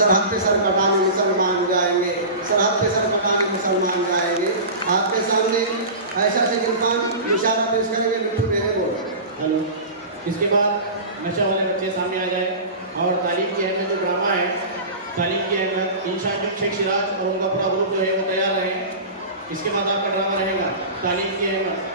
सरहद पे सर कटाने मुसलमान जाएंगे, सरहद पे सर कटाने मुसलमान जाएंगे। आपके सामने ऐसा से इरफान इशारा पेश करेंगे, मिट्टू मेरे बोल। हेलो। इसके बाद नशा वाले बच्चे सामने आ जाए और तालीम की अहमियत जो ड्रामा है, तालीम की अहमियत इंशाअल्लाह शेख सिराज और उनका पूरा ग्रुप जो है वो तैयार रहे। इसके बाद आपका ड्रामा रहेगा तालीम की अहमियत।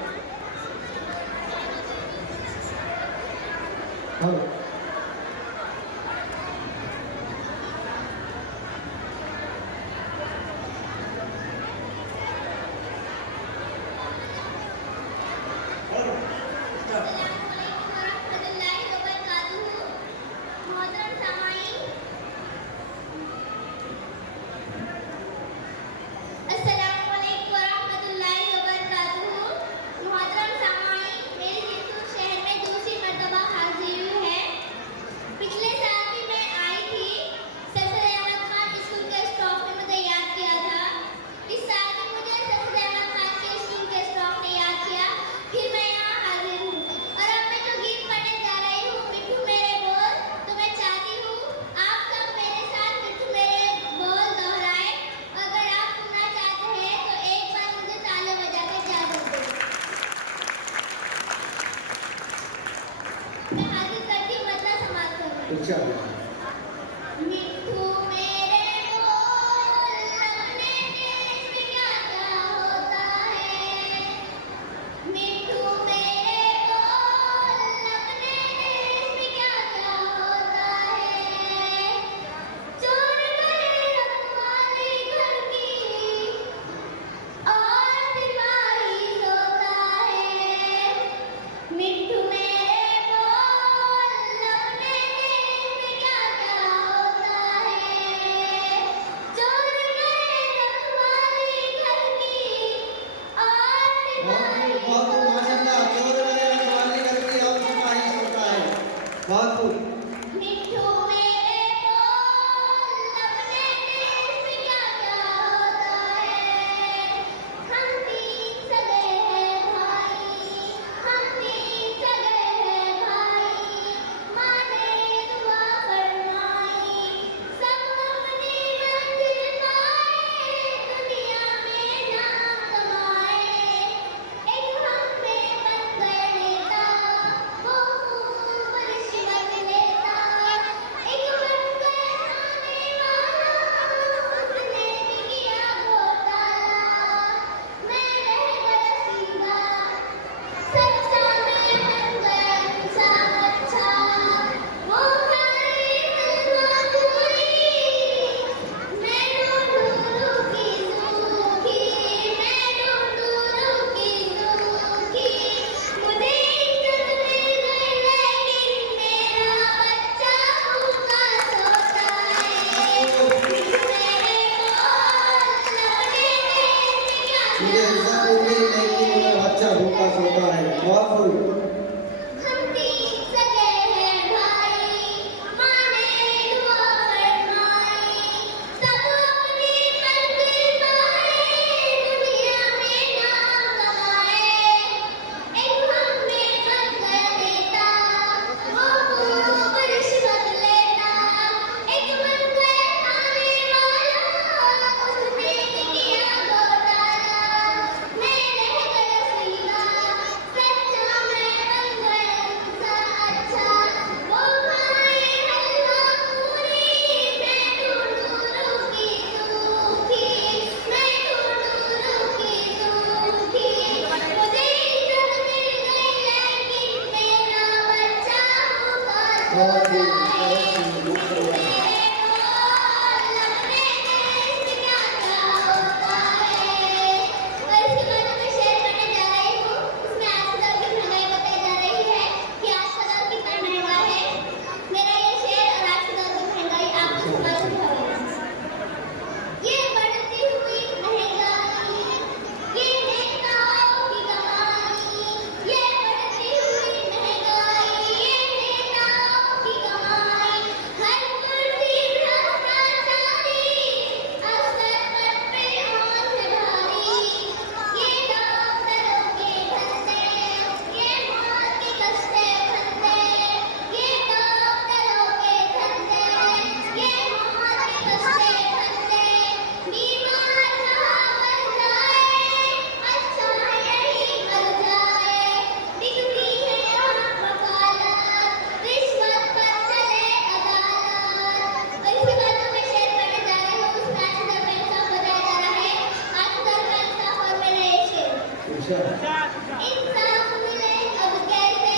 अच्छा इंसान मिले अब कैसे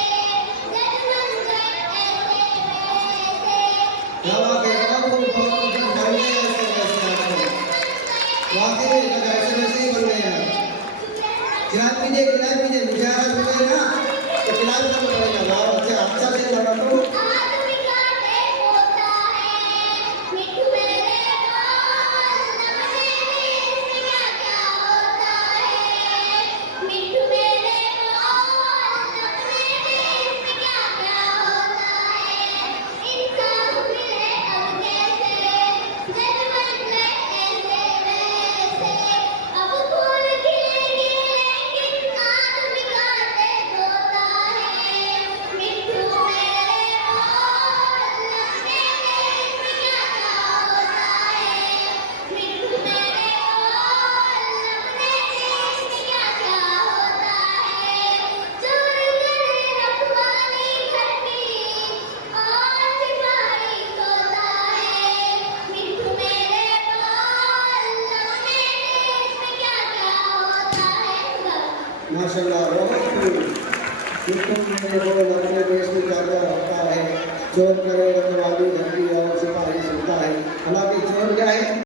जग बन गए ऐसे वैसे क्या बात है, बहुत बहुत बन गए ऐसे वैसे आजकल। वाकई में ऐसे वैसे ही बन गए हैं। खिलाफ कीजिए मुशायरा हो गए ना तो खिलाफ करना पड़ेगा। बहुत अच्छा से लगा तो आदमी का देश होता है मिठू मेरे बोल नमने इसमें क्या क्या होता है मिठू मेरे बोल नमने इसमें क्या क्या होता है इंसान मिले अब कैसे जग बन गए ऐसे वैसे अब फूल खिलेंगे लेकिन आदमी का देश होता है मिठू मेरे बोल नमने इसमें क्या क्या होता है मिठू मेरे बोल नमने इसमें क्या क्या होता है चोर करे रखवाली घर की और सिपाही सोता है मिठू मेरे बोल नमने इसमें क्या क्या होता है माशाल्लाह बहुत खूब। मेरे बोल अपने देश में क्या क्या होता है, चोर करे रखवाली घर की और सिपाही सुनता है। हालांकि चोर क्या है